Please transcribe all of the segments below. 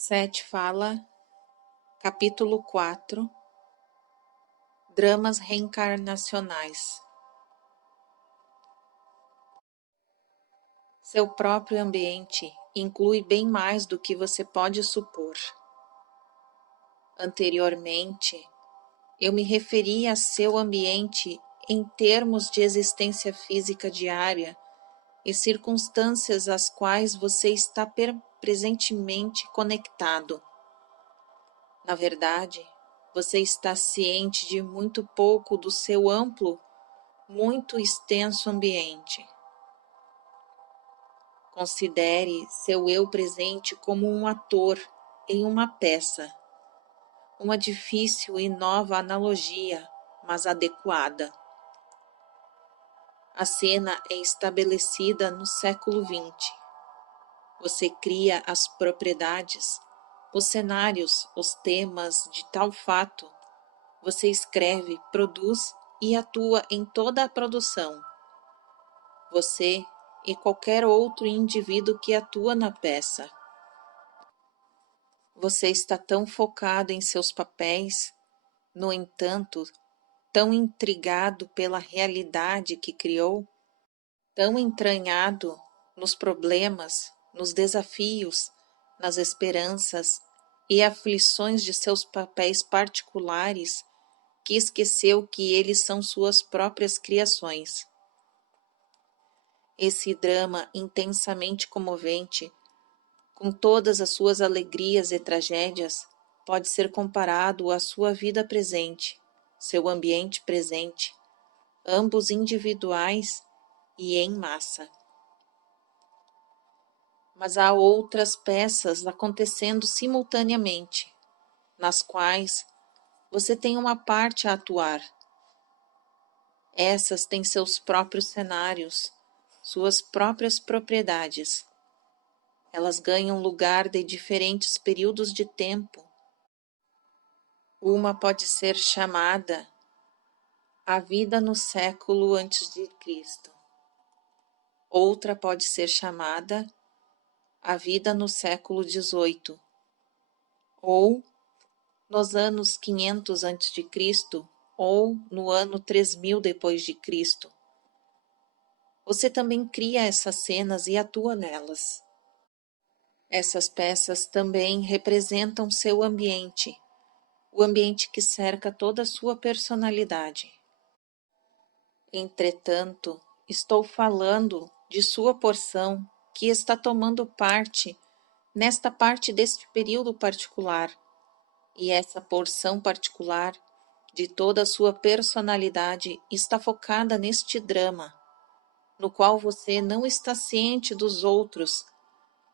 Sete fala, capítulo 4, Dramas reencarnacionais. Seu próprio ambiente inclui bem mais do que você pode supor. Anteriormente, eu me referi a seu ambiente em termos de existência física diária e circunstâncias às quais você está presentemente conectado. Na verdade, você está ciente de muito pouco do seu amplo, muito extenso ambiente. Considere seu eu presente como um ator em uma peça. Uma difícil e nova analogia, mas adequada. A cena é estabelecida no século XX. Você cria as propriedades, os cenários, os temas de tal fato. Você escreve, produz e atua em toda a produção. Você e qualquer outro indivíduo que atua na peça. Você está tão focado em seus papéis, no entanto, tão intrigado pela realidade que criou, tão entranhado nos problemas, nos desafios, nas esperanças e aflições de seus papéis particulares, que esqueceu que eles são suas próprias criações. Esse drama intensamente comovente, com todas as suas alegrias e tragédias, pode ser comparado à sua vida presente, seu ambiente presente, ambos individuais e em massa. Mas há outras peças acontecendo simultaneamente, nas quais você tem uma parte a atuar. Essas têm seus próprios cenários, suas próprias propriedades. Elas ganham lugar de diferentes períodos de tempo. Uma pode ser chamada a vida no século antes de Cristo. Outra pode ser chamada a vida no século XVIII, ou nos anos 500 antes de Cristo, ou no ano 3000 depois de Cristo. Você também cria essas cenas e atua nelas. Essas peças também representam seu ambiente, o ambiente que cerca toda a sua personalidade. Entretanto, estou falando de sua porção que está tomando parte nesta parte deste período particular, e essa porção particular de toda a sua personalidade está focada neste drama, no qual você não está ciente dos outros,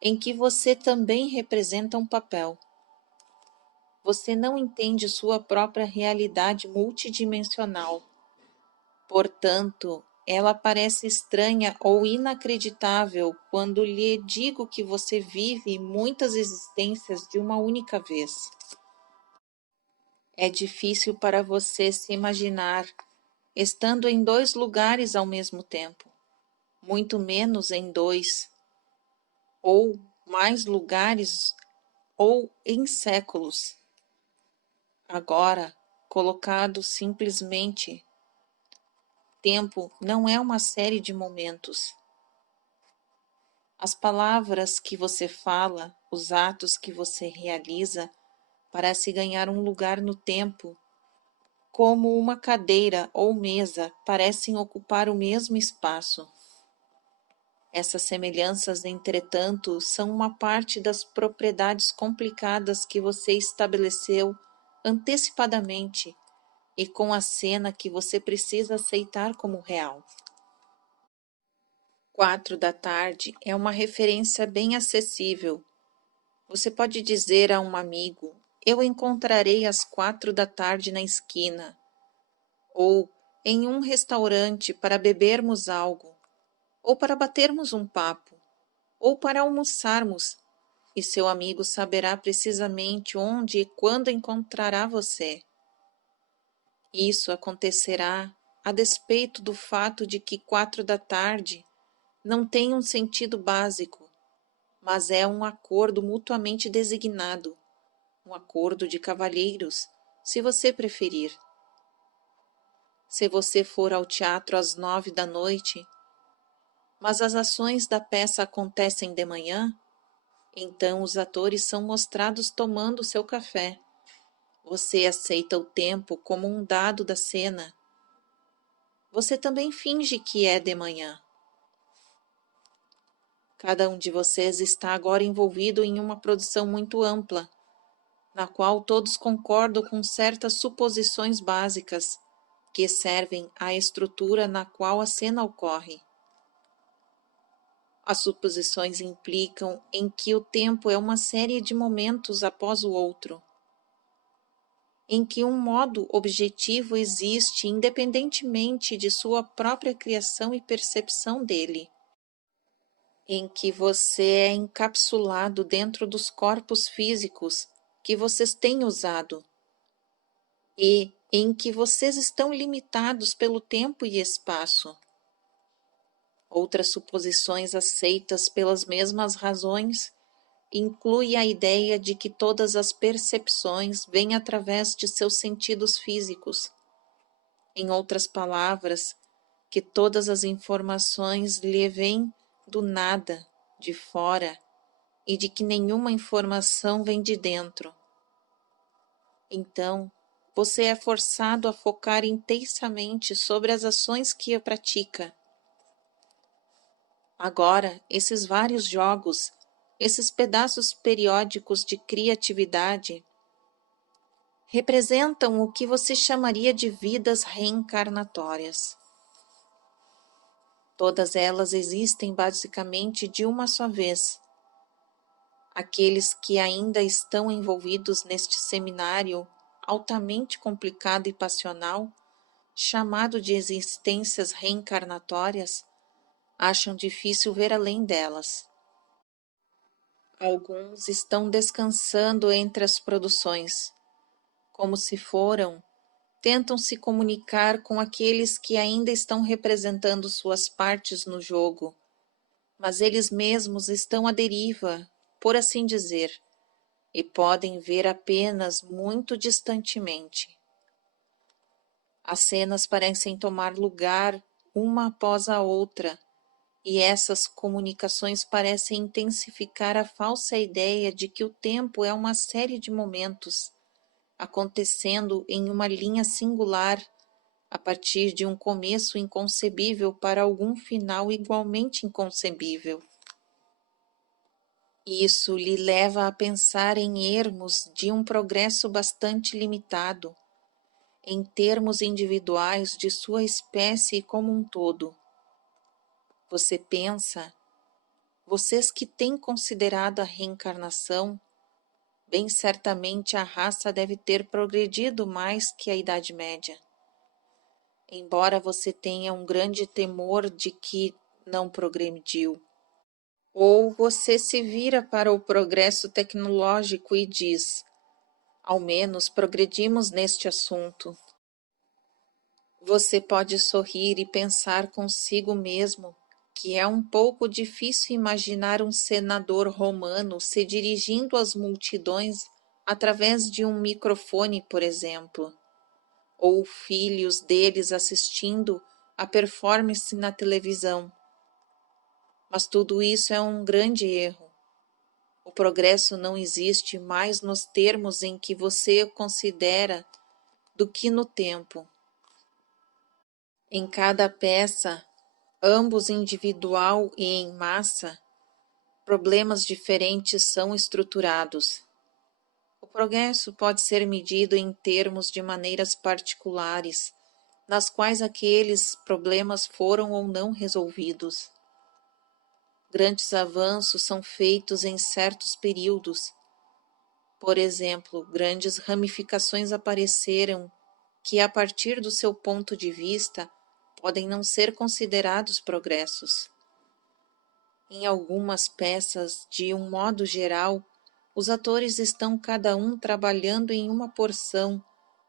em que você também representa um papel. Você não entende sua própria realidade multidimensional. Portanto, ela parece estranha ou inacreditável quando lhe digo que você vive muitas existências de uma única vez. É difícil para você se imaginar estando em dois lugares ao mesmo tempo, muito menos em dois, ou mais lugares, ou em séculos. Agora, colocado simplesmente, tempo não é uma série de momentos. As palavras que você fala, os atos que você realiza, parecem ganhar um lugar no tempo, como uma cadeira ou mesa parecem ocupar o mesmo espaço. Essas semelhanças, entretanto, são uma parte das propriedades complicadas que você estabeleceu antecipadamente e com a cena que você precisa aceitar como real. 4 da tarde é uma referência bem acessível. Você pode dizer a um amigo: eu encontrarei às 4 da tarde na esquina, ou em um restaurante para bebermos algo, ou para batermos um papo, ou para almoçarmos, e seu amigo saberá precisamente onde e quando encontrará você. Isso acontecerá a despeito do fato de que 4 da tarde não tem um sentido básico, mas é um acordo mutuamente designado, um acordo de cavalheiros, se você preferir. Se você for ao teatro às 9 da noite, mas as ações da peça acontecem de manhã, então os atores são mostrados tomando seu café. Você aceita o tempo como um dado da cena. Você também finge que é de manhã. Cada um de vocês está agora envolvido em uma produção muito ampla, na qual todos concordam com certas suposições básicas que servem à estrutura na qual a cena ocorre. As suposições implicam em que o tempo é uma série de momentos após o outro, em que um modo objetivo existe independentemente de sua própria criação e percepção dele, em que você é encapsulado dentro dos corpos físicos que vocês têm usado e em que vocês estão limitados pelo tempo e espaço. Outras suposições aceitas pelas mesmas razões inclui a ideia de que todas as percepções vêm através de seus sentidos físicos. Em outras palavras, que todas as informações lhe vêm do nada, de fora, e de que nenhuma informação vem de dentro. Então, você é forçado a focar intensamente sobre as ações que pratica. Agora, esses vários jogos, esses pedaços periódicos de criatividade, representam o que você chamaria de vidas reencarnatórias. Todas elas existem basicamente de uma só vez. Aqueles que ainda estão envolvidos neste seminário altamente complicado e passional, chamado de existências reencarnatórias, acham difícil ver além delas. Alguns estão descansando entre as produções, como se foram, tentam se comunicar com aqueles que ainda estão representando suas partes no jogo, mas eles mesmos estão à deriva, por assim dizer, e podem ver apenas muito distantemente. As cenas parecem tomar lugar uma após a outra, e essas comunicações parecem intensificar a falsa ideia de que o tempo é uma série de momentos, acontecendo em uma linha singular, a partir de um começo inconcebível para algum final igualmente inconcebível. Isso lhe leva a pensar em ermos de um progresso bastante limitado, em termos individuais de sua espécie como um todo. Você pensa, vocês que têm considerado a reencarnação, bem certamente a raça deve ter progredido mais que a Idade Média. Embora você tenha um grande temor de que não progrediu. Ou você se vira para o progresso tecnológico e diz: ao menos progredimos neste assunto. Você pode sorrir e pensar consigo mesmo que é um pouco difícil imaginar um senador romano se dirigindo às multidões através de um microfone, por exemplo, ou filhos deles assistindo a performance na televisão. Mas tudo isso é um grande erro. O progresso não existe mais nos termos em que você o considera do que no tempo. Em cada peça, ambos individual e em massa, problemas diferentes são estruturados. O progresso pode ser medido em termos de maneiras particulares, nas quais aqueles problemas foram ou não resolvidos. Grandes avanços são feitos em certos períodos. Por exemplo, grandes ramificações apareceram que, a partir do seu ponto de vista, podem não ser considerados progressos. Em algumas peças, de um modo geral, os atores estão cada um trabalhando em uma porção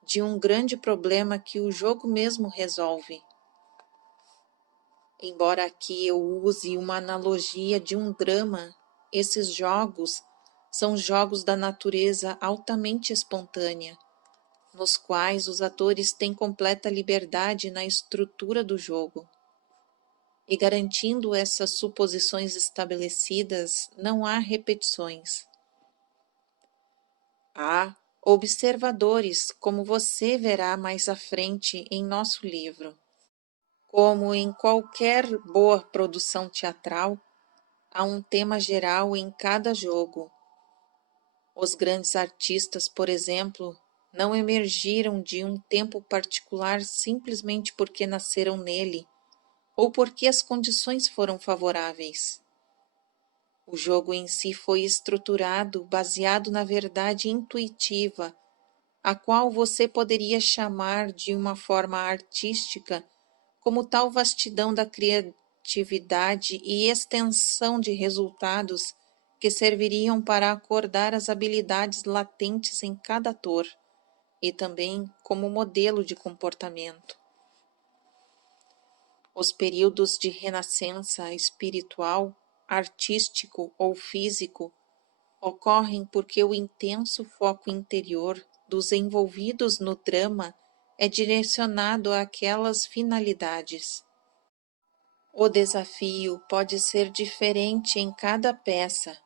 de um grande problema que o jogo mesmo resolve. Embora aqui eu use uma analogia de um drama, Esses jogos são jogos da natureza altamente espontânea, nos quais os atores têm completa liberdade na estrutura do jogo. E garantindo essas suposições estabelecidas, não há repetições. Há observadores, como você verá mais à frente em nosso livro. Como em qualquer boa produção teatral, há um tema geral em cada jogo. Os grandes artistas, por exemplo, não emergiram de um tempo particular simplesmente porque nasceram nele ou porque as condições foram favoráveis. O jogo em si foi estruturado baseado na verdade intuitiva, a qual você poderia chamar de uma forma artística, como tal vastidão da criatividade e extensão de resultados que serviriam para acordar as habilidades latentes em cada ator e também como modelo de comportamento. Os períodos de renascença espiritual, artístico ou físico ocorrem porque o intenso foco interior dos envolvidos no drama é direcionado àquelas finalidades. O desafio pode ser diferente em cada peça,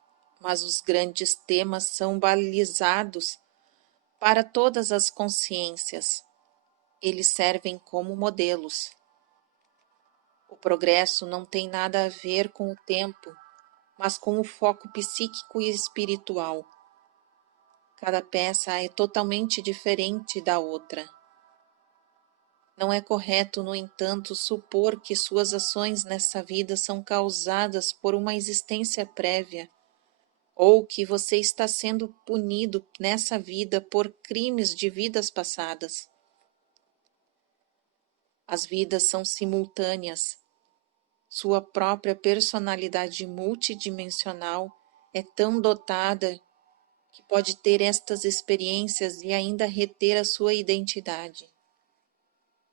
mas os grandes temas são balizados para todas as consciências. Eles servem como modelos. O progresso não tem nada a ver com o tempo, mas com o foco psíquico e espiritual. Cada peça é totalmente diferente da outra. Não é correto, no entanto, supor que suas ações nessa vida são causadas por uma existência prévia, ou que você está sendo punido nessa vida por crimes de vidas passadas. As vidas são simultâneas. Sua própria personalidade multidimensional é tão dotada que pode ter estas experiências e ainda reter a sua identidade.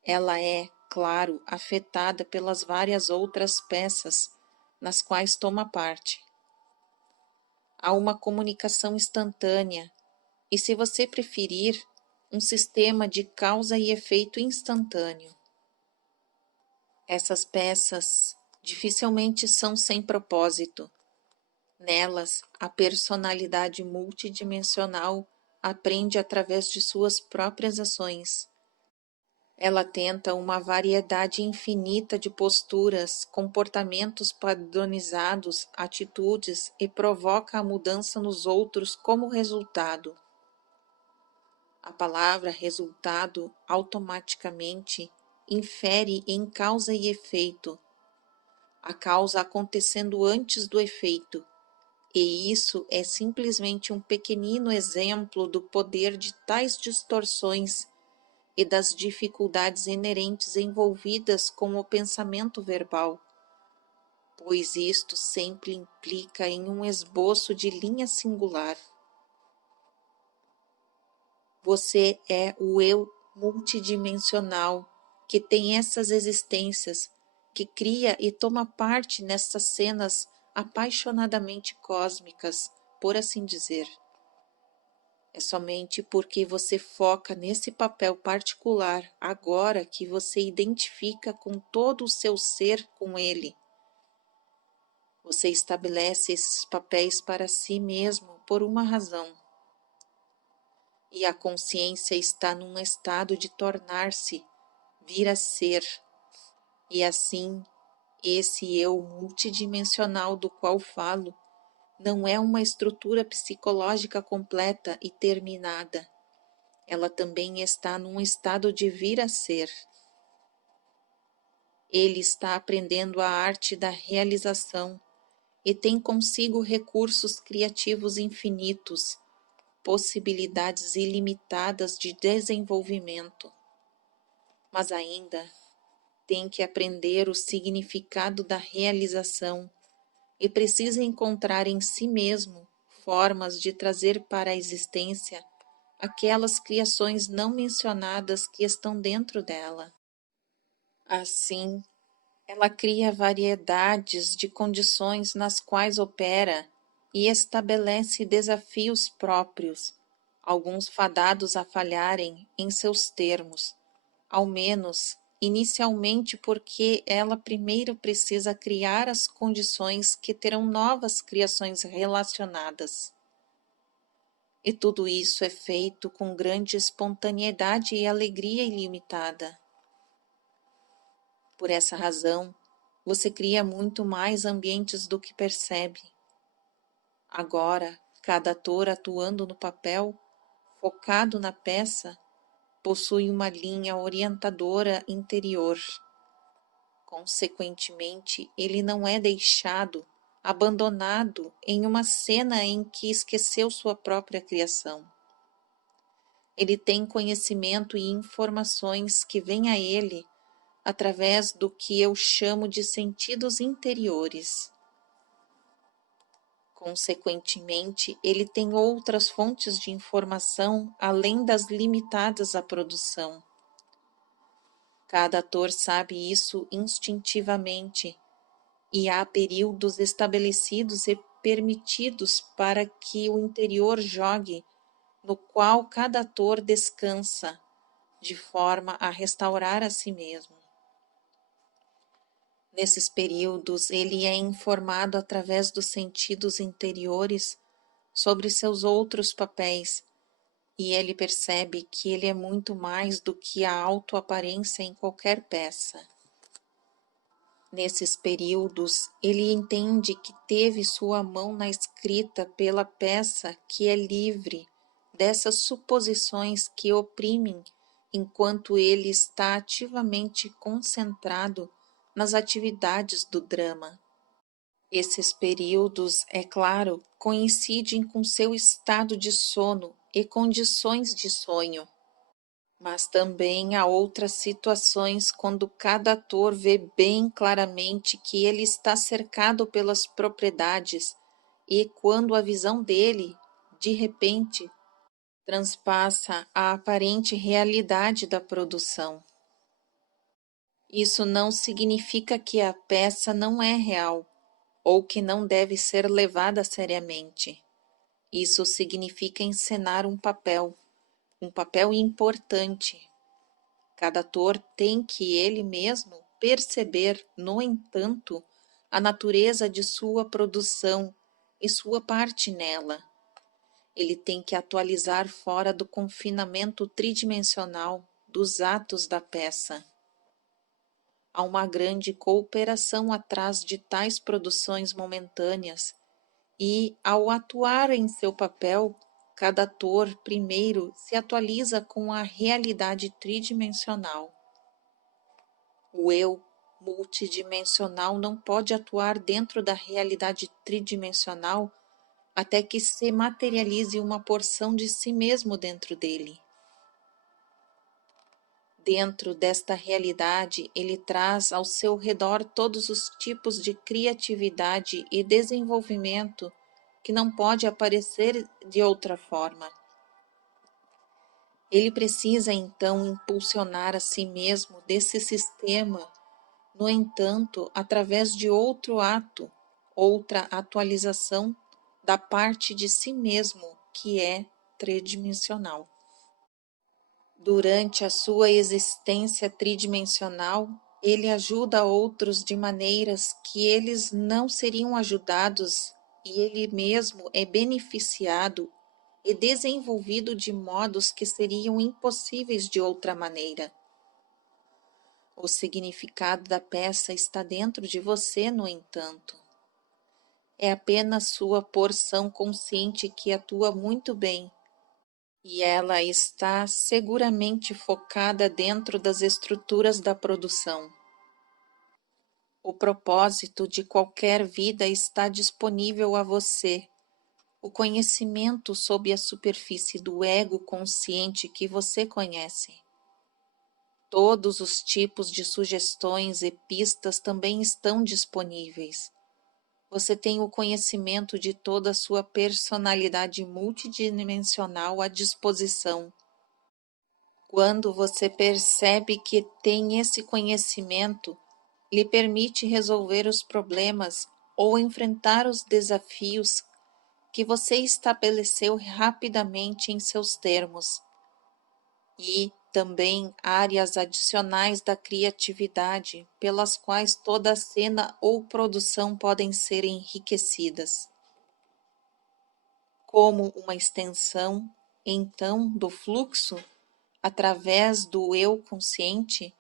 Ela é, claro, afetada pelas várias outras peças nas quais toma parte. Há uma comunicação instantânea e, se você preferir, um sistema de causa e efeito instantâneo. Essas peças dificilmente são sem propósito. Nelas, a personalidade multidimensional aprende através de suas próprias ações. Ela tenta uma variedade infinita de posturas, comportamentos padronizados, atitudes e provoca a mudança nos outros como resultado. A palavra resultado automaticamente infere em causa e efeito, a causa acontecendo antes do efeito, e isso é simplesmente um pequenino exemplo do poder de tais distorções e das dificuldades inerentes envolvidas com o pensamento verbal, pois isto sempre implica em um esboço de linha singular. Você é o eu multidimensional que tem essas existências, que cria e toma parte nestas cenas apaixonadamente cósmicas, por assim dizer. É somente porque você foca nesse papel particular agora que você identifica com todo o seu ser com ele. Você estabelece esses papéis para si mesmo por uma razão. E a consciência está num estado de tornar-se, vir a ser. E assim, esse eu multidimensional do qual falo não é uma estrutura psicológica completa e terminada. Ela também está num estado de vir a ser. Ele está aprendendo a arte da realização e tem consigo recursos criativos infinitos, possibilidades ilimitadas de desenvolvimento. Mas ainda tem que aprender o significado da realização e precisa encontrar em si mesmo formas de trazer para a existência aquelas criações não mencionadas que estão dentro dela. Assim, ela cria variedades de condições nas quais opera e estabelece desafios próprios, alguns fadados a falharem em seus termos, ao menos inicialmente, porque ela primeiro precisa criar as condições que terão novas criações relacionadas. E tudo isso é feito com grande espontaneidade e alegria ilimitada. Por essa razão, você cria muito mais ambientes do que percebe. Agora, cada ator atuando no papel, focado na peça, possui uma linha orientadora interior. Consequentemente, ele não é deixado, abandonado em uma cena em que esqueceu sua própria criação. Ele tem conhecimento e informações que vêm a ele através do que eu chamo de sentidos interiores. Consequentemente, ele tem outras fontes de informação além das limitadas à produção. Cada ator sabe isso instintivamente, e há períodos estabelecidos e permitidos para que o interior jogue, no qual cada ator descansa, de forma a restaurar a si mesmo. Nesses períodos, ele é informado através dos sentidos interiores sobre seus outros papéis, e ele percebe que ele é muito mais do que a autoaparência em qualquer peça. Nesses períodos, ele entende que teve sua mão na escrita pela peça, que é livre dessas suposições que oprimem enquanto ele está ativamente concentrado nas atividades do drama. Esses períodos, é claro, coincidem com seu estado de sono e condições de sonho. Mas também há outras situações quando cada ator vê bem claramente que ele está cercado pelas propriedades e quando a visão dele, de repente, transpassa a aparente realidade da produção. Isso não significa que a peça não é real ou que não deve ser levada seriamente. Isso significa encenar um papel importante. Cada ator tem que ele mesmo perceber, no entanto, a natureza de sua produção e sua parte nela. Ele tem que atualizar fora do confinamento tridimensional dos atos da peça. Há uma grande cooperação atrás de tais produções momentâneas, e, ao atuar em seu papel, cada ator primeiro se atualiza com a realidade tridimensional. O eu multidimensional não pode atuar dentro da realidade tridimensional até que se materialize uma porção de si mesmo dentro dele. Dentro desta realidade, ele traz ao seu redor todos os tipos de criatividade e desenvolvimento que não pode aparecer de outra forma. Ele precisa, então, impulsionar a si mesmo desse sistema, no entanto, através de outro ato, outra atualização da parte de si mesmo que é tridimensional. Durante a sua existência tridimensional, ele ajuda outros de maneiras que eles não seriam ajudados, e ele mesmo é beneficiado e desenvolvido de modos que seriam impossíveis de outra maneira. O significado da peça está dentro de você, no entanto. É apenas sua porção consciente que atua muito bem, e ela está seguramente focada dentro das estruturas da produção. O propósito de qualquer vida está disponível a você. O conhecimento sob a superfície do ego consciente que você conhece. Todos os tipos de sugestões e pistas também estão disponíveis. Você tem o conhecimento de toda a sua personalidade multidimensional à disposição. Quando você percebe que tem esse conhecimento, lhe permite resolver os problemas ou enfrentar os desafios que você estabeleceu rapidamente em seus termos, e também áreas adicionais da criatividade pelas quais toda a cena ou produção podem ser enriquecidas, como uma extensão, então, do fluxo através do eu consciente,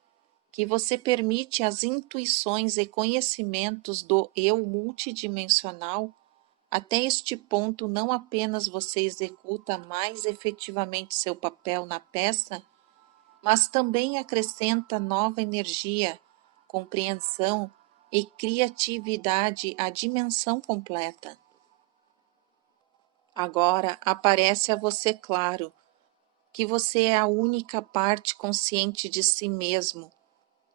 que você permite as intuições e conhecimentos do eu multidimensional. Até este ponto, não apenas você executa mais efetivamente seu papel na peça, mas também acrescenta nova energia, compreensão e criatividade à dimensão completa. Agora aparece a você claro que você é a única parte consciente de si mesmo,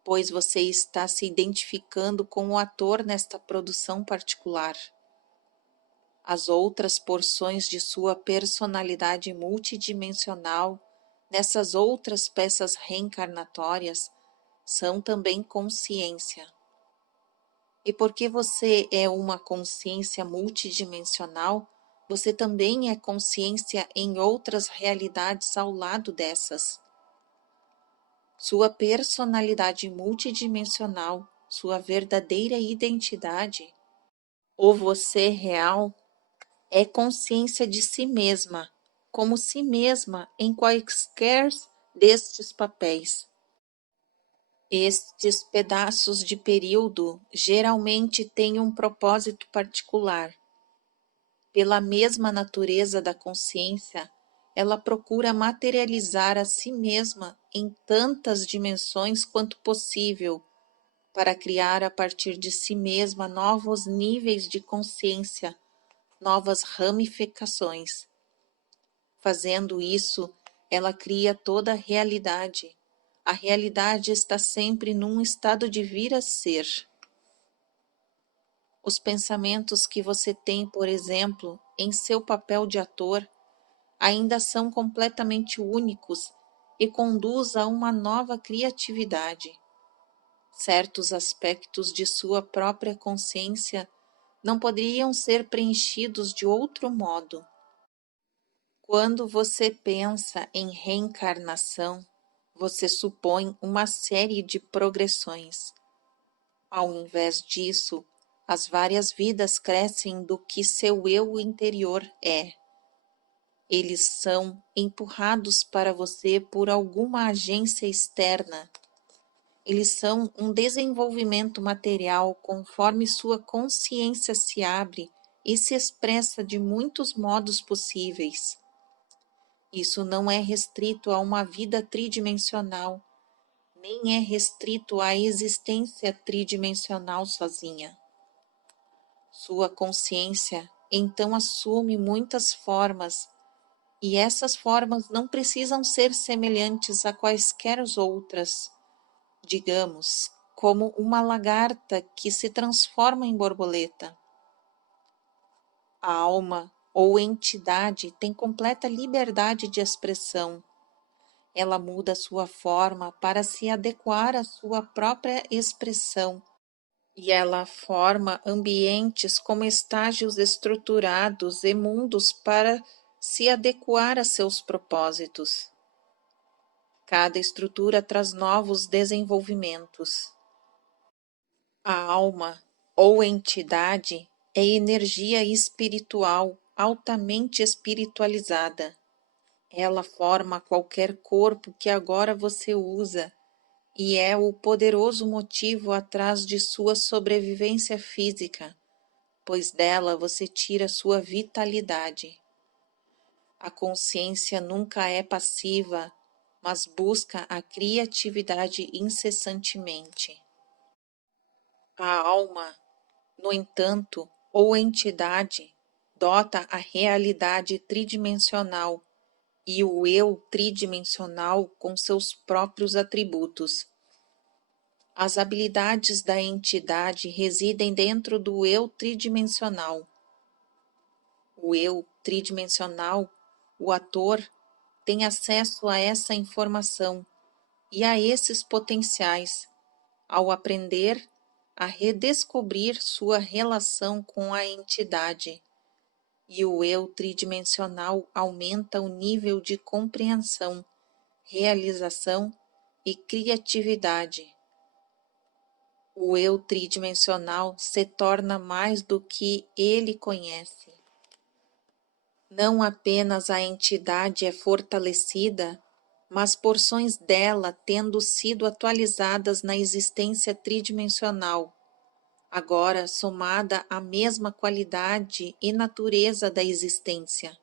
pois você está se identificando com o ator nesta produção particular. As outras porções de sua personalidade multidimensional, nessas outras peças reencarnatórias, são também consciência. E porque você é uma consciência multidimensional, você também é consciência em outras realidades ao lado dessas. Sua personalidade multidimensional, sua verdadeira identidade, o você real, é consciência de si mesma, como si mesma em quaisquer destes papéis. Estes pedaços de período geralmente têm um propósito particular. Pela mesma natureza da consciência, ela procura materializar a si mesma em tantas dimensões quanto possível, para criar a partir de si mesma novos níveis de consciência, novas ramificações. Fazendo isso, ela cria toda a realidade. A realidade está sempre num estado de vir a ser. Os pensamentos que você tem, por exemplo, em seu papel de ator, ainda são completamente únicos e conduz a uma nova criatividade. Certos aspectos de sua própria consciência não poderiam ser preenchidos de outro modo. Quando você pensa em reencarnação, você supõe uma série de progressões. Ao invés disso, as várias vidas crescem do que seu eu interior é. Eles são empurrados para você por alguma agência externa. Eles são um desenvolvimento material conforme sua consciência se abre e se expressa de muitos modos possíveis. Isso não é restrito a uma vida tridimensional, nem é restrito à existência tridimensional sozinha. Sua consciência então assume muitas formas, e essas formas não precisam ser semelhantes a quaisquer outras. Digamos, como uma lagarta que se transforma em borboleta. A alma ou entidade tem completa liberdade de expressão. Ela muda sua forma para se adequar à sua própria expressão, e ela forma ambientes como estágios estruturados e mundos para se adequar a seus propósitos. Cada estrutura traz novos desenvolvimentos. A alma ou entidade é energia espiritual altamente espiritualizada. Ela forma qualquer corpo que agora você usa e é o poderoso motivo atrás de sua sobrevivência física, pois dela você tira sua vitalidade. A consciência nunca é passiva, mas busca a criatividade incessantemente. A alma, no entanto, ou entidade, dota a realidade tridimensional e o eu tridimensional com seus próprios atributos. As habilidades da entidade residem dentro do eu tridimensional. O eu tridimensional, o ator, tem acesso a essa informação e a esses potenciais ao aprender a redescobrir sua relação com a entidade e o eu tridimensional aumenta o nível de compreensão, realização e criatividade. O eu tridimensional se torna mais do que ele conhece. Não apenas a entidade é fortalecida, mas porções dela tendo sido atualizadas na existência tridimensional, agora somada à mesma qualidade e natureza da existência.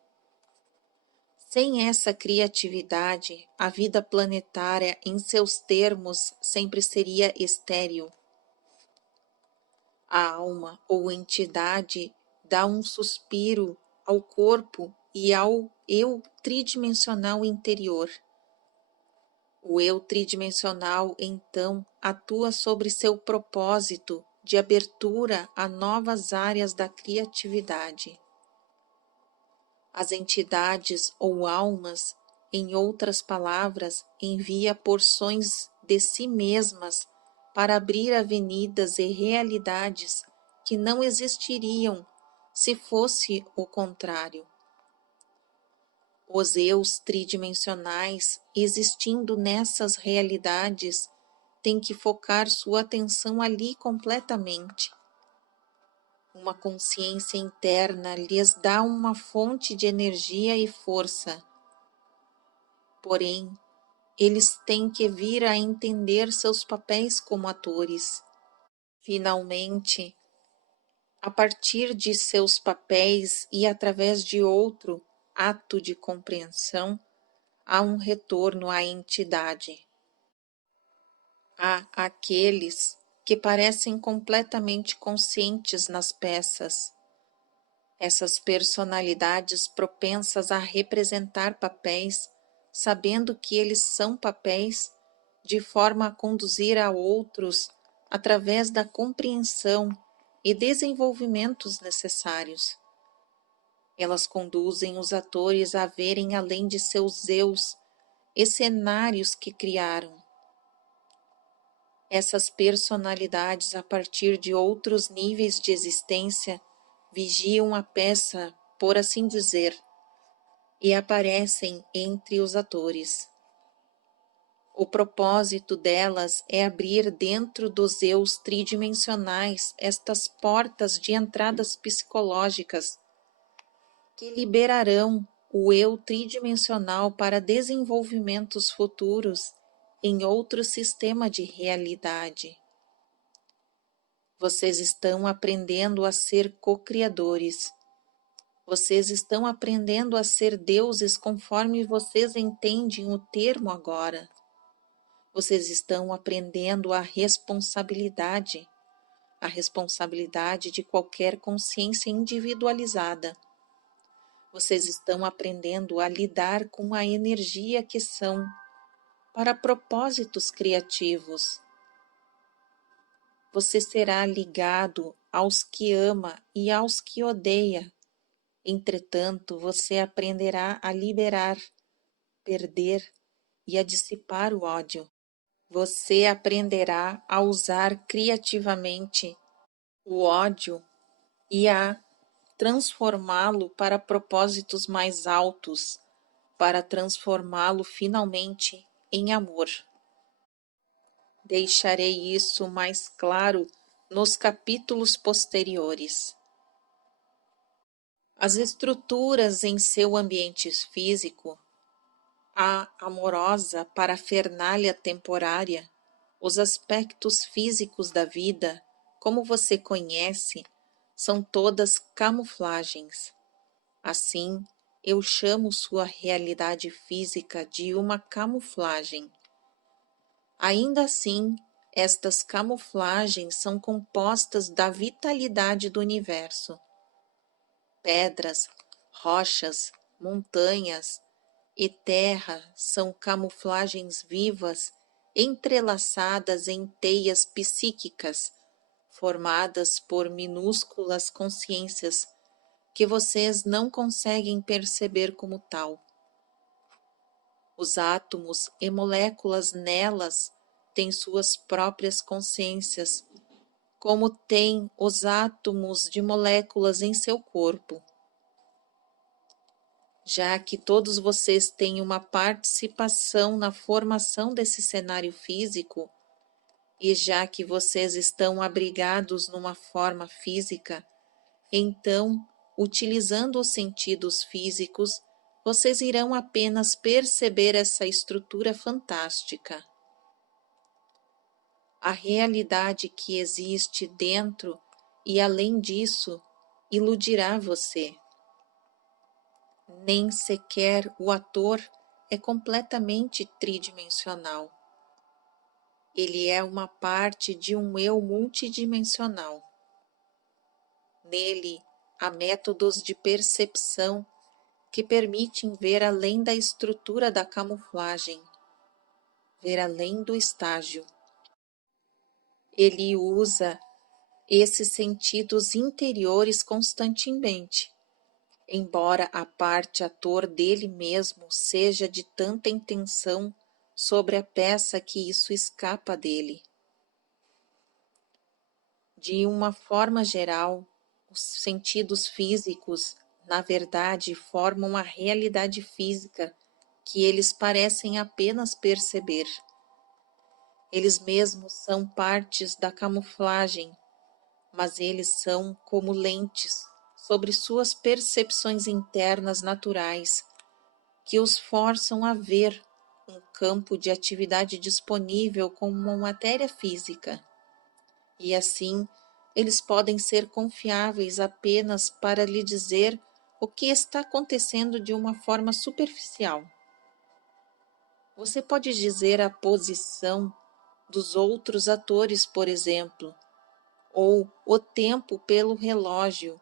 Sem essa criatividade, a vida planetária, em seus termos, sempre seria estéril. A alma ou entidade dá um suspiro ao corpo e ao eu tridimensional interior. O eu tridimensional, então, atua sobre seu propósito de abertura a novas áreas da criatividade. As entidades ou almas, em outras palavras, envia porções de si mesmas para abrir avenidas e realidades que não existiriam se fosse o contrário. Os eus tridimensionais, existindo nessas realidades, têm que focar sua atenção ali completamente. Uma consciência interna lhes dá uma fonte de energia e força. Porém, eles têm que vir a entender seus papéis como atores. Finalmente, a partir de seus papéis e através de outro ato de compreensão, há um retorno à entidade. Há aqueles que parecem completamente conscientes nas peças. Essas personalidades propensas a representar papéis, sabendo que eles são papéis, de forma a conduzir a outros através da compreensão e desenvolvimentos necessários. Elas conduzem os atores a verem além de seus eus e cenários que criaram. Essas personalidades, a partir de outros níveis de existência, vigiam a peça, por assim dizer, e aparecem entre os atores. O propósito delas é abrir dentro dos eus tridimensionais estas portas de entradas psicológicas que liberarão o eu tridimensional para desenvolvimentos futuros em outro sistema de realidade. Vocês estão aprendendo a ser co-criadores. Vocês estão aprendendo a ser deuses conforme vocês entendem o termo agora. Vocês estão aprendendo a responsabilidade de qualquer consciência individualizada. Vocês estão aprendendo a lidar com a energia que são para propósitos criativos. Você será ligado aos que ama e aos que odeia. Entretanto, você aprenderá a liberar, perder e a dissipar o ódio. Você aprenderá a usar criativamente o ódio e a transformá-lo para propósitos mais altos, para transformá-lo finalmente em amor. Deixarei isso mais claro nos capítulos posteriores. As estruturas em seu ambiente físico, a amorosa parafernália temporária, os aspectos físicos da vida, como você conhece, são todas camuflagens. Assim, eu chamo sua realidade física de uma camuflagem. Ainda assim, estas camuflagens são compostas da vitalidade do universo. Pedras, rochas, montanhas e terra são camuflagens vivas entrelaçadas em teias psíquicas, formadas por minúsculas consciências que vocês não conseguem perceber como tal. Os átomos e moléculas nelas têm suas próprias consciências, como têm os átomos de moléculas em seu corpo. já que todos vocês têm uma participação na formação desse cenário físico, e já que vocês estão abrigados numa forma física, então, utilizando os sentidos físicos, vocês irão apenas perceber essa estrutura fantástica. A realidade que existe dentro e além disso iludirá você. Nem sequer o ator é completamente tridimensional. Ele é uma parte de um eu multidimensional. Nele, há métodos de percepção que permitem ver além da estrutura da camuflagem, ver além do estágio. Ele usa esses sentidos interiores constantemente, embora a parte ator dele mesmo seja de tanta intenção sobre a peça que isso escapa dele. De uma forma geral, os sentidos físicos, na verdade, formam a realidade física que eles parecem apenas perceber. Eles mesmos são partes da camuflagem, mas eles são como lentes sobre suas percepções internas naturais, que os forçam a ver um campo de atividade disponível como uma matéria física. E assim, eles podem ser confiáveis apenas para lhe dizer o que está acontecendo de uma forma superficial. Você pode dizer a posição dos outros atores, por exemplo, ou o tempo pelo relógio,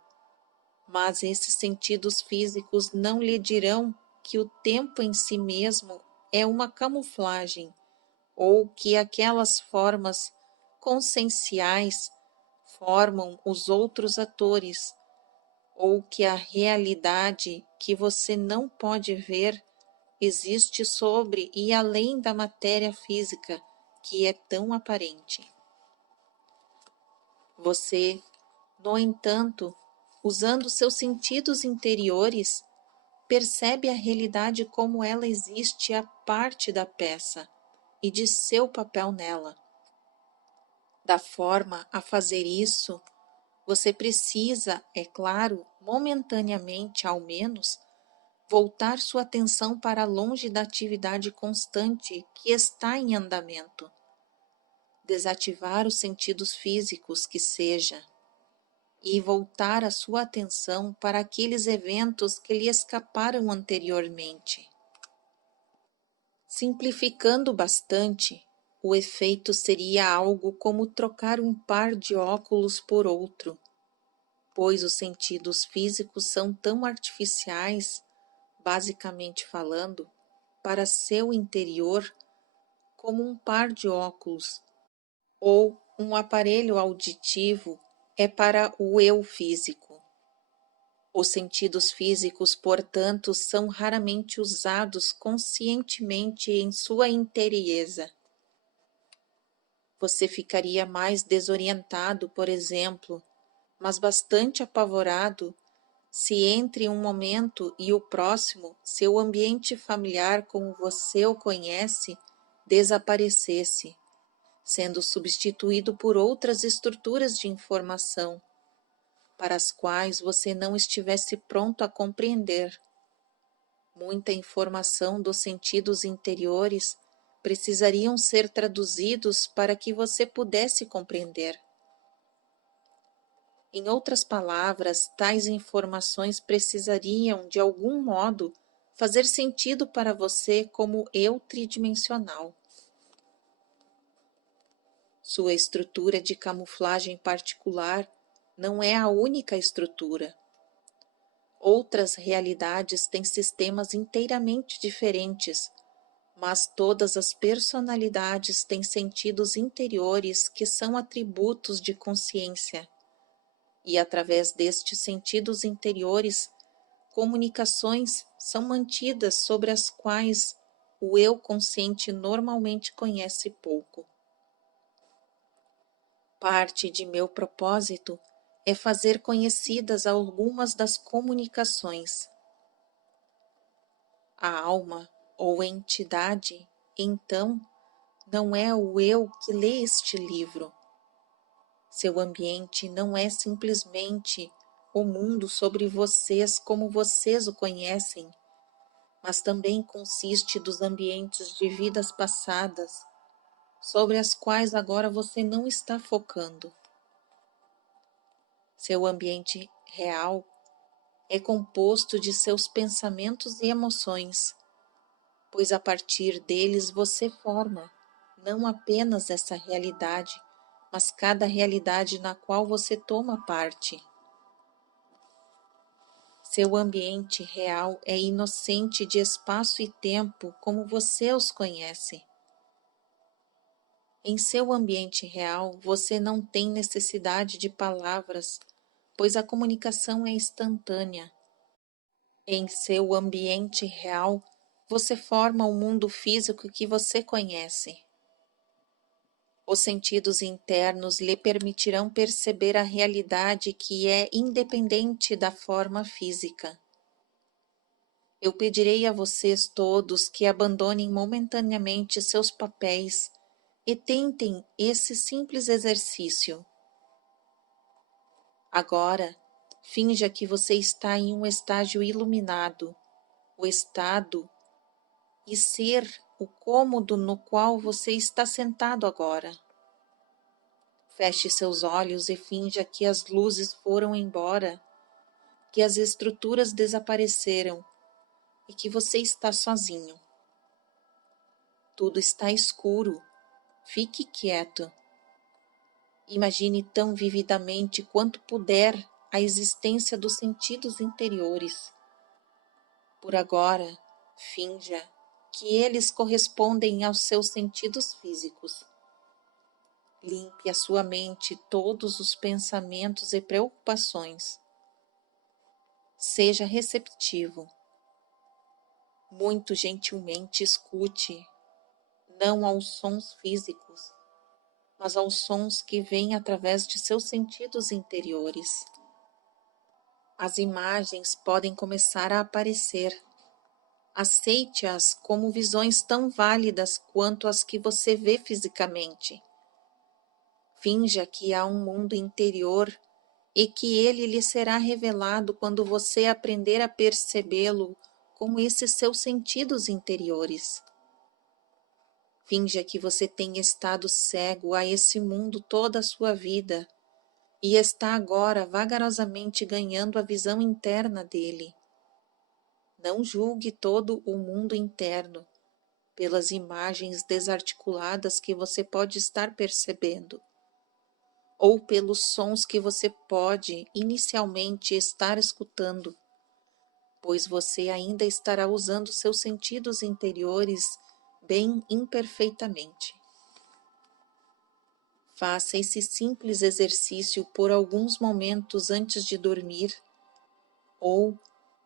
mas esses sentidos físicos não lhe dirão que o tempo em si mesmo é uma camuflagem, ou que aquelas formas conscienciais formam os outros atores, ou que a realidade que você não pode ver existe sobre e além da matéria física, que é tão aparente. Você, no entanto, usando seus sentidos interiores, percebe a realidade como ela existe a parte da peça e de seu papel nela. Da forma a fazer isso, você precisa, é claro, momentaneamente ao menos, voltar sua atenção para longe da atividade constante que está em andamento. Desativar os sentidos físicos que seja, e voltar a sua atenção para aqueles eventos que lhe escaparam anteriormente. Simplificando bastante, o efeito seria algo como trocar um par de óculos por outro, pois os sentidos físicos são tão artificiais, basicamente falando, para seu interior, como um par de óculos, ou um aparelho auditivo é para o eu físico. Os sentidos físicos, portanto, são raramente usados conscientemente em sua inteireza. Você ficaria mais desorientado, por exemplo, mas bastante apavorado, se entre um momento e o próximo seu ambiente familiar como você o conhece desaparecesse, sendo substituído por outras estruturas de informação, para as quais você não estivesse pronto a compreender. Muita informação dos sentidos interiores precisariam ser traduzidos para que você pudesse compreender. Em outras palavras, tais informações precisariam, de algum modo, fazer sentido para você como eu tridimensional. Sua estrutura de camuflagem particular não é a única estrutura. Outras realidades têm sistemas inteiramente diferentes, mas todas as personalidades têm sentidos interiores que são atributos de consciência. E através destes sentidos interiores, comunicações são mantidas sobre as quais o eu consciente normalmente conhece pouco. Parte de meu propósito é fazer conhecidas algumas das comunicações. A alma ou entidade, então, não é o eu que lê este livro. Seu ambiente não é simplesmente o mundo sobre vocês como vocês o conhecem, mas também consiste dos ambientes de vidas passadas, sobre as quais agora você não está focando. Seu ambiente real é composto de seus pensamentos e emoções, pois a partir deles você forma não apenas essa realidade, mas cada realidade na qual você toma parte. Seu ambiente real é inocente de espaço e tempo como você os conhece. Em seu ambiente real, você não tem necessidade de palavras, pois a comunicação é instantânea. Em seu ambiente real, você forma o mundo físico que você conhece. Os sentidos internos lhe permitirão perceber a realidade que é independente da forma física. Eu pedirei a vocês todos que abandonem momentaneamente seus papéis e tentem esse simples exercício. Agora, finja que você está em um estágio iluminado, o estado e ser o cômodo no qual você está sentado agora. Feche seus olhos e finja que as luzes foram embora, que as estruturas desapareceram e que você está sozinho. Tudo está escuro. Fique quieto. Imagine tão vividamente quanto puder a existência dos sentidos interiores. Por agora, finja que eles correspondem aos seus sentidos físicos. Limpe a sua mente todos os pensamentos e preocupações. Seja receptivo. Muito gentilmente escute, não aos sons físicos, mas aos sons que vêm através de seus sentidos interiores. As imagens podem começar a aparecer. Aceite-as como visões tão válidas quanto as que você vê fisicamente. Finja que há um mundo interior e que ele lhe será revelado quando você aprender a percebê-lo com esses seus sentidos interiores. Finja que você tem estado cego a esse mundo toda a sua vida e está agora vagarosamente ganhando a visão interna dele. Não julgue todo o mundo interno pelas imagens desarticuladas que você pode estar percebendo, ou pelos sons que você pode inicialmente estar escutando, pois você ainda estará usando seus sentidos interiores bem imperfeitamente. Faça esse simples exercício por alguns momentos antes de dormir ou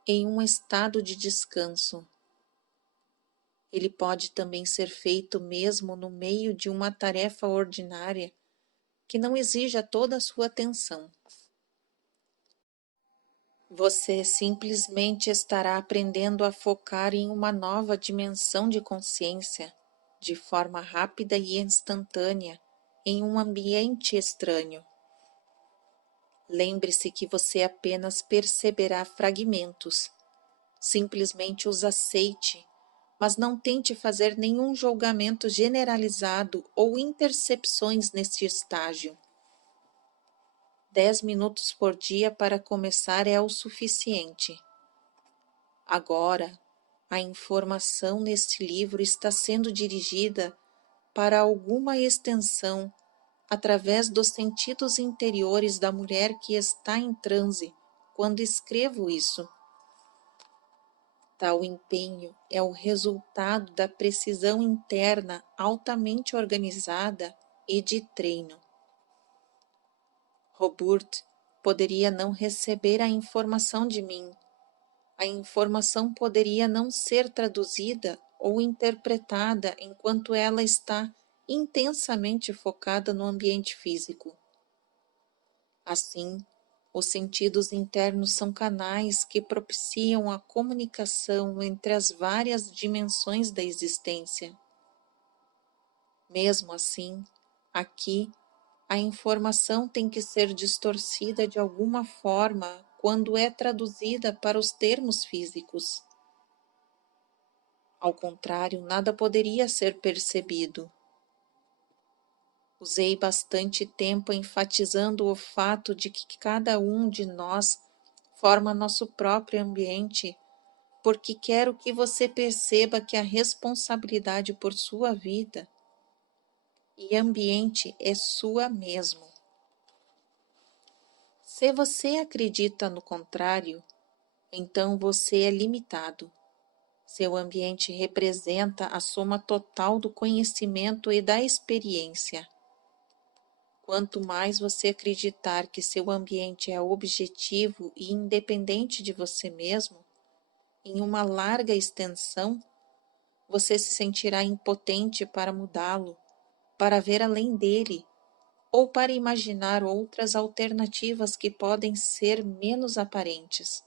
em um estado de descanso. Ele pode também ser feito mesmo no meio de uma tarefa ordinária que não exija toda a sua atenção. Você simplesmente estará aprendendo a focar em uma nova dimensão de consciência, de forma rápida e instantânea, em um ambiente estranho. Lembre-se que você apenas perceberá fragmentos. Simplesmente os aceite, mas não tente fazer nenhum julgamento generalizado ou intercepções neste estágio. 10 minutos por dia para começar é o suficiente. Agora, a informação neste livro está sendo dirigida para alguma extensão através dos sentidos interiores da mulher que está em transe quando escrevo isso. Tal empenho é o resultado da precisão interna altamente organizada e de treino. Robert poderia não receber a informação de mim. A informação poderia não ser traduzida ou interpretada enquanto ela está intensamente focada no ambiente físico. Assim, Os sentidos internos são canais que propiciam a comunicação entre as várias dimensões da existência. Mesmo assim, aqui, a informação tem que ser distorcida de alguma forma quando é traduzida para os termos físicos. Ao contrário, nada poderia ser percebido. Usei bastante tempo enfatizando o fato de que cada um de nós forma nosso próprio ambiente, porque quero que você perceba que a responsabilidade por sua vida e ambiente é sua mesmo. Se você acredita no contrário, então você é limitado. Seu ambiente representa a soma total do conhecimento e da experiência. Quanto mais você acreditar que seu ambiente é objetivo e independente de você mesmo, em uma larga extensão, você se sentirá impotente para mudá-lo, para ver além dele, ou para imaginar outras alternativas que podem ser menos aparentes.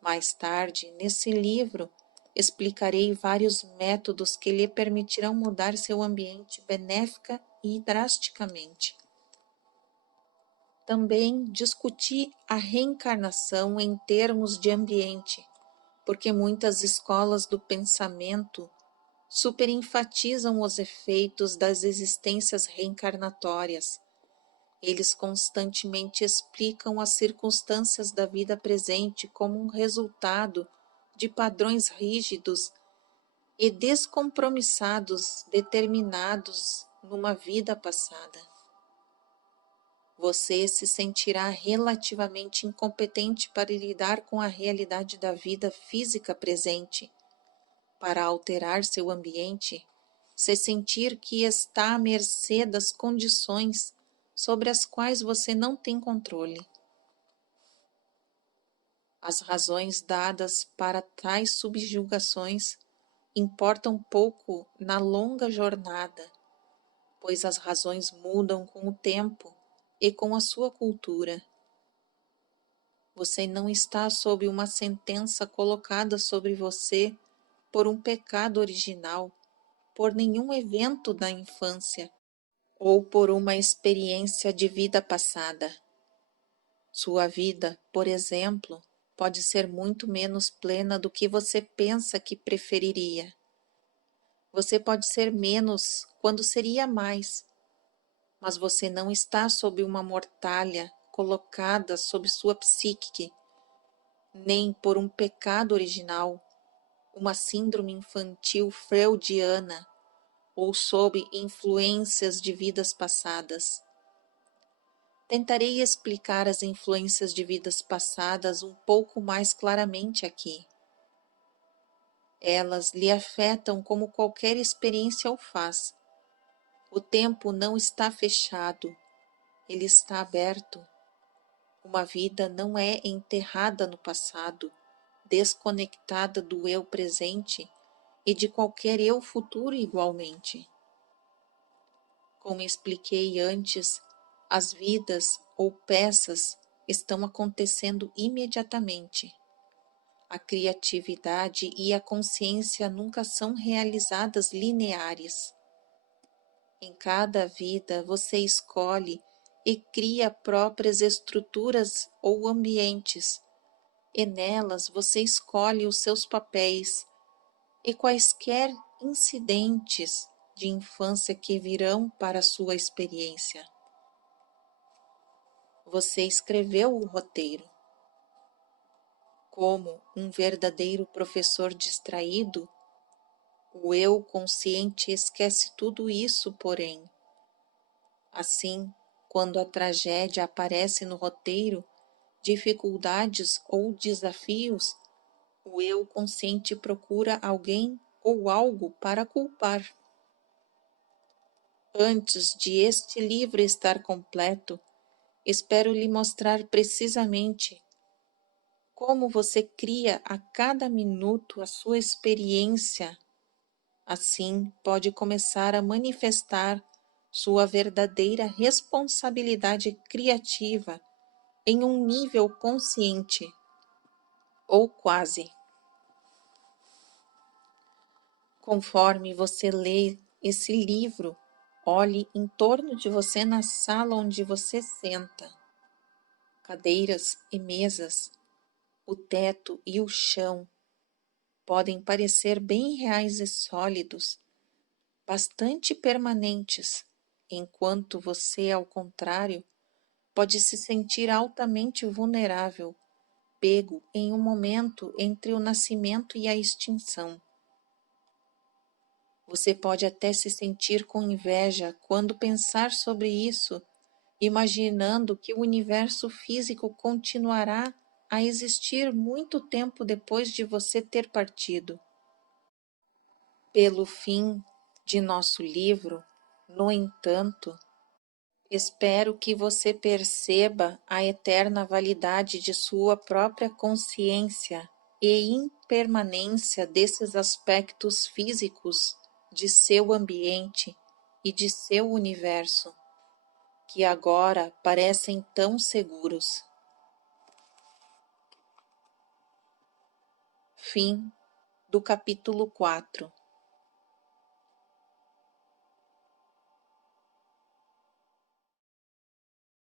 Mais tarde, nesse livro, explicarei vários métodos que lhe permitirão mudar seu ambiente benéfica e drasticamente. Também discuti a reencarnação em termos de ambiente, porque muitas escolas do pensamento superenfatizam os efeitos das existências reencarnatórias. Eles constantemente explicam as circunstâncias da vida presente como um resultado de padrões rígidos e descompromissados determinados numa vida passada. Você se sentirá relativamente incompetente para lidar com a realidade da vida física presente, para alterar seu ambiente, se sentir que está à mercê das condições sobre as quais você não tem controle. As razões dadas para tais subjugações importam pouco na longa jornada, pois as razões mudam com o tempo e com a sua cultura. Você não está sob uma sentença colocada sobre você por um pecado original, por nenhum evento da infância ou por uma experiência de vida passada. Sua vida, por exemplo, pode ser muito menos plena do que você pensa que preferiria. Você pode ser menos quando seria mais, mas você não está sob uma mortalha colocada sob sua psique, nem por um pecado original, uma síndrome infantil freudiana ou sob influências de vidas passadas. Tentarei explicar as influências de vidas passadas um pouco mais claramente aqui. Elas lhe afetam como qualquer experiência o faz. O tempo não está fechado, ele está aberto. Uma vida não é enterrada no passado, desconectada do eu presente e de qualquer eu futuro igualmente. Como expliquei antes, as vidas ou peças estão acontecendo imediatamente. A criatividade e a consciência nunca são realizadas lineares. Em cada vida você escolhe e cria próprias estruturas ou ambientes, e nelas você escolhe os seus papéis e quaisquer incidentes de infância que virão para a sua experiência. Você escreveu o roteiro. Como um verdadeiro professor distraído, o eu consciente esquece tudo isso, porém. Assim, quando a tragédia aparece no roteiro, dificuldades ou desafios, o eu consciente procura alguém ou algo para culpar. Antes de este livro estar completo, espero lhe mostrar precisamente como você cria a cada minuto a sua experiência. Assim, pode começar a manifestar sua verdadeira responsabilidade criativa em um nível consciente, ou quase. Conforme você lê esse livro, olhe em torno de você na sala onde você senta. Cadeiras e mesas, o teto e o chão podem parecer bem reais e sólidos, bastante permanentes, enquanto você, ao contrário, pode se sentir altamente vulnerável, pego em um momento entre o nascimento e a extinção. Você pode até se sentir com inveja quando pensar sobre isso, imaginando que o universo físico continuará a existir muito tempo depois de você ter partido. Pelo fim de nosso livro, no entanto, espero que você perceba a eterna validade de sua própria consciência e impermanência desses aspectos físicos de seu ambiente e de seu universo, que agora parecem tão seguros. Fim do capítulo 4.